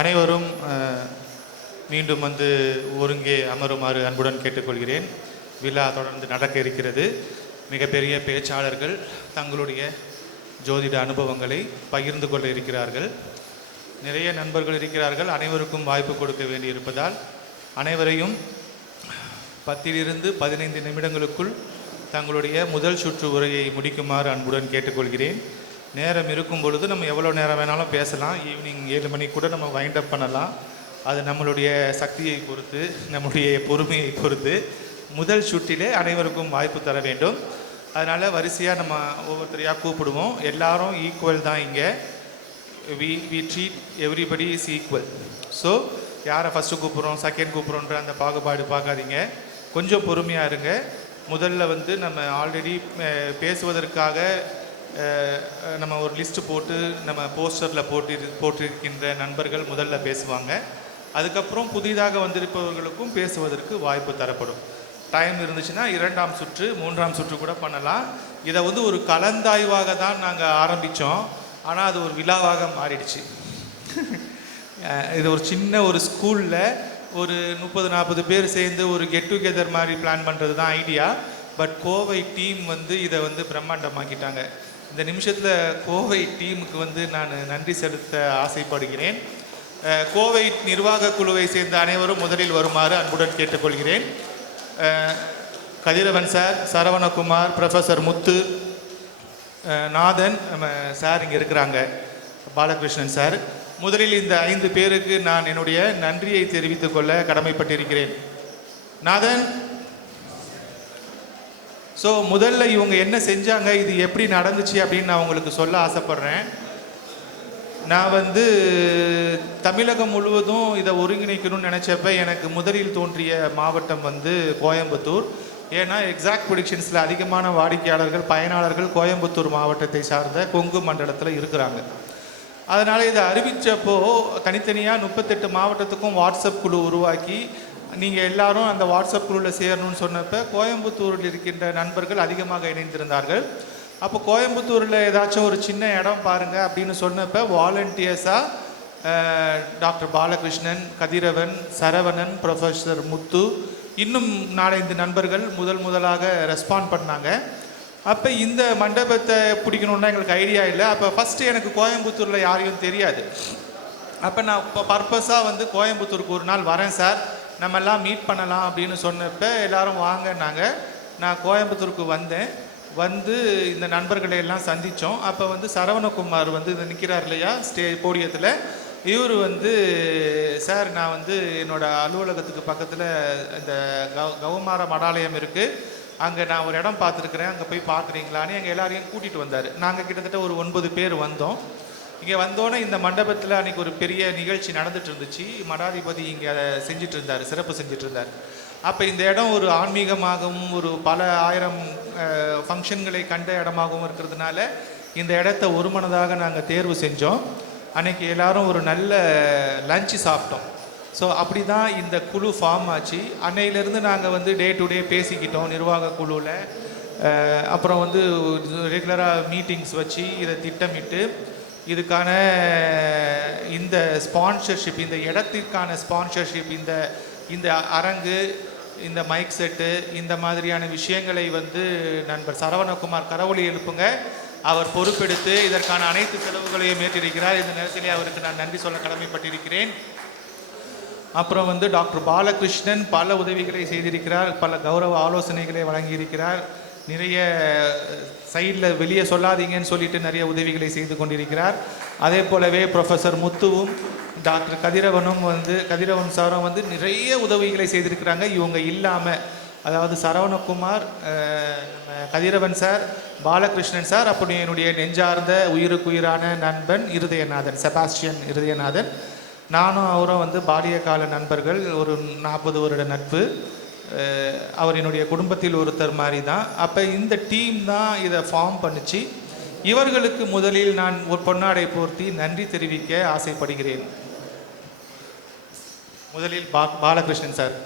அனைவரும் மீண்டும் வந்து ஒருங்கே அமருமாறு அன்புடன் கேட்டுக்கொள்கிறேன். விழா தொடர்ந்து நடக்க இருக்கிறது. மிகப்பெரிய பேச்சாளர்கள் தங்களுடைய ஜோதிட அனுபவங்களை பகிர்ந்து கொள்ள இருக்கிறார்கள். நிறைய நண்பர்கள் இருக்கிறார்கள். அனைவருக்கும் வாய்ப்பு கொடுக்க வேண்டியிருப்பதால் அனைவரையும் பத்திலிருந்து பதினைந்து நிமிடங்களுக்குள் தங்களுடைய முதல் சுற்று உரையை முடிக்குமாறு அன்புடன் கேட்டுக்கொள்கிறேன். நேரம் இருக்கும் பொழுது நம்ம எவ்வளோ நேரம் வேணாலும் பேசலாம். ஈவினிங் ஏழு மணிக்கு கூட நம்ம வைண்ட் அப் பண்ணலாம். அது நம்மளுடைய சக்தியை பொறுத்து நம்முடைய பொறுமையை பொறுத்து முதல் ஷூட்டிலே அனைவருக்கும் வாய்ப்பு தர வேண்டும். அதனால் வரிசையாக நம்ம ஒவ்வொருத்தரையாக கூப்பிடுவோம். எல்லாரும் ஈக்குவல் தான் இங்கே. We we treat everybody is equal so யாரை ஃபஸ்ட்டு கூப்பிட்றோம் செகண்ட் கூப்பிட்றோன்ற அந்த பாகுபாடு பார்க்காதீங்க. கொஞ்சம் பொறுமையாக இருங்க. முதல்ல வந்து நம்ம ஆல்ரெடி பேசுவதற்காக நம்ம ஒரு லிஸ்ட் போட்டு நம்ம போஸ்டரில் போட்டு போட்டிருக்கின்ற நண்பர்கள் முதல்ல பேசுவாங்க. அதுக்கப்புறம் புதிதாக வந்திருப்பவர்களுக்கும் பேசுவதற்கு வாய்ப்பு தரப்படும். டைம் இருந்துச்சுன்னா இரண்டாம் சுற்று மூன்றாம் சுற்று கூட பண்ணலாம். இதை வந்து ஒரு கலந்தாய்வாக தான் நாங்கள் ஆரம்பித்தோம் ஆனால் அது ஒரு விழாவாக மாறிடுச்சு. இது ஒரு சின்ன ஒரு ஸ்கூலில் ஒரு முப்பது நாற்பது பேர் சேர்ந்து ஒரு கெட் டுகெதர் மாதிரி பிளான் பண்ணுறது தான் ஐடியா பட் கோவை டீம் வந்து இதை வந்து பிரம்மாண்டமாக்கிட்டாங்க. இந்த நிமிஷத்தில் கோவை டீமுக்கு வந்து நான் நன்றி செலுத்த ஆசைப்படுகிறேன். கோவை நிர்வாக குழுவை சேர்ந்த அனைவரும் முதலில் வருமாறு அன்புடன் கேட்டுக்கொள்கிறேன். கதிரவன் சார் சரவணகுமார் ப்ரொஃபஸர் முத்து நாதன் நம்ம சார் இங்கே இருக்கிறாங்க பாலகிருஷ்ணன் சார். முதலில் இந்த ஐந்து பேருக்கு நான் என்னுடைய நன்றியை தெரிவித்துக் கொள்ள கடமைப்பட்டிருக்கிறேன். நாதன் ஸோ முதல்ல இவங்க என்ன செஞ்சாங்க? இது எப்படி நடந்துச்சு அப்படின்னு நான் உங்களுக்கு சொல்ல ஆசைப்பட்றேன். நான் வந்து தமிழகம் முழுவதும் இதை ஒருங்கிணைக்கணும்னு நினச்சப்ப எனக்கு முதலில் தோன்றிய மாவட்டம் வந்து கோயம்புத்தூர். ஏன்னா எக்ஸாக்ட் ப்ரொடிக்ஷன்ஸில் அதிகமான வாடிக்கையாளர்கள் பயனாளர்கள் கோயம்புத்தூர் மாவட்டத்தை சார்ந்த கொங்கு மண்டலத்தில் இருக்கிறாங்க. அதனால் இதை அறிவித்தப்போ தனித்தனியாக முப்பத்தெட்டு மாவட்டத்துக்கும் வாட்ஸ்அப் குழு உருவாக்கி நீங்கள் எல்லாரும் அந்த வாட்ஸ்அப் குழுவில் சேரணும்னு சொன்னப்போ கோயம்புத்தூரில் இருக்கின்ற நண்பர்கள் அதிகமாக இணைந்திருந்தார்கள். அப்போ கோயம்புத்தூரில் ஏதாச்சும் ஒரு சின்ன இடம் பாருங்கள் அப்படின்னு சொன்னப்போ வாலண்டியர்ஸாக டாக்டர் பாலகிருஷ்ணன் கதிரவன் சரவணன் ப்ரொஃபஸர் முத்து இன்னும் நாலஞ்சு நண்பர்கள் முதல் முதலாக ரெஸ்பாண்ட் பண்ணாங்க. அப்போ இந்த மண்டபத்தை பிடிக்கணுன்னா எங்களுக்கு ஐடியா இல்லை. அப்போ ஃபஸ்ட்டு எனக்கு கோயம்புத்தூரில் யாரையும் தெரியாது. அப்போ நான் இப்போ பர்பஸாக வந்து கோயம்புத்தூருக்கு ஒரு நாள் வரேன் சார். நம்ம எல்லாம் மீட் பண்ணலாம் அப்படின்னு சொன்னப்ப எல்லாரும் வாங்கினாங்க நான் கோயம்புத்தூருக்கு வந்தேன். வந்து இந்த நண்பர்களை எல்லாம் சந்தித்தோம் அப்போ வந்து சரவணகுமார் வந்து இது நிற்கிறார் இல்லையா? ஸ்டே போடியத்தில். இவர் வந்து சார் நான் வந்து என்னோட அலுவலகத்துக்கு பக்கத்தில் இந்த கவ கவுமார மடாலயம் இருக்குது அங்கே நான் ஒரு இடம் பார்த்துருக்குறேன். அங்கே போய் பார்க்குறீங்களான்னு எங்கள் எல்லாரையும் கூட்டிகிட்டு வந்தார். நாங்கள் கிட்டத்தட்ட ஒரு ஒன்பது பேர் வந்தோம். இங்கே வந்தோன்னே இந்த மண்டபத்தில் அன்றைக்கி ஒரு பெரிய நிகழ்ச்சி நடந்துட்டு இருந்துச்சு. மடாதிபதி இங்கே அதை செஞ்சுட்டு இருந்தார் சிறப்பு செஞ்சுட்டு இருந்தார் அப்போ இந்த இடம் ஒரு ஆன்மீகமாகவும் ஒரு பல ஆயிரம் ஃபங்க்ஷன்களை கண்ட இடமாகவும் இருக்கிறதுனால இந்த இடத்த ஒருமனதாக நாங்கள் தேர்வு செஞ்சோம். அன்னைக்கு எல்லாரும் ஒரு நல்ல லஞ்சு சாப்பிட்டோம். ஸோ அப்படி தான் இந்த குழு ஃபார்ம் ஆச்சு. அன்னையிலேருந்து நாங்கள் வந்து டே டு டே பேசிக்கிட்டோம் நிர்வாக குழுவில் அப்புறம் வந்து ரெகுலராக மீட்டிங்ஸ் வச்சு இதை திட்டமிட்டு இதுக்கான இந்த ஸ்பான்சர்ஷிப் இந்த இடத்திற்கான ஸ்பான்சர்ஷிப் இந்த இந்த அரங்கு இந்த மைக் செட்டு இந்த மாதிரியான விஷயங்களை வந்து நண்பர் சரவணகுமார் கரவொலி எழுப்புங்க. அவர் பொறுப்பெடுத்து இதற்கான அனைத்து செலவுகளையும் ஏற்றிருக்கிறார். இந்த நேரத்திலே அவருக்கு நான் நன்றி சொல்ல கடமைப்பட்டிருக்கிறேன். அப்புறம் வந்து டாக்டர் பாலகிருஷ்ணன் பல உதவிகளை செய்திருக்கிறார். பல கௌரவ ஆலோசனைகளை வழங்கியிருக்கிறார். நிறைய சைடில் வெளியே சொல்லாதீங்கன்னு சொல்லிட்டு நிறைய உதவிகளை செய்து கொண்டிருக்கிறார். அதே போலவே ப்ரொஃபஸர் முத்துவும் டாக்டர் கதிரவனும் வந்து கதிரவன் சாரும் வந்து நிறைய உதவிகளை செய்திருக்கிறாங்க. இவங்க இல்லாமல் அதாவது சரவணகுமார் கதிரவன் சார் பாலகிருஷ்ணன் சார் அப்படி என்னுடைய நெஞ்சார்ந்த உயிருக்குயிரான நண்பன் இருதயநாதன் செபாஸ்டியன் இருதயநாதன். நானும் அவரும் வந்து பாலிய கால நண்பர்கள் ஒரு நாற்பது வருட நட்பு. அவர் என்னுடைய குடும்பத்தில் ஒருத்தர் மாதிரி தான் அப்போ இந்த டீம் தான் இதை ஃபார்ம் பண்ணுச்சு. இவர்களுக்கு முதலில் நான் ஒரு பொன்னாடை போர்த்தி நன்றி தெரிவிக்க ஆசைப்படுகிறேன். முதலில் பா பாலகிருஷ்ணன் சார்.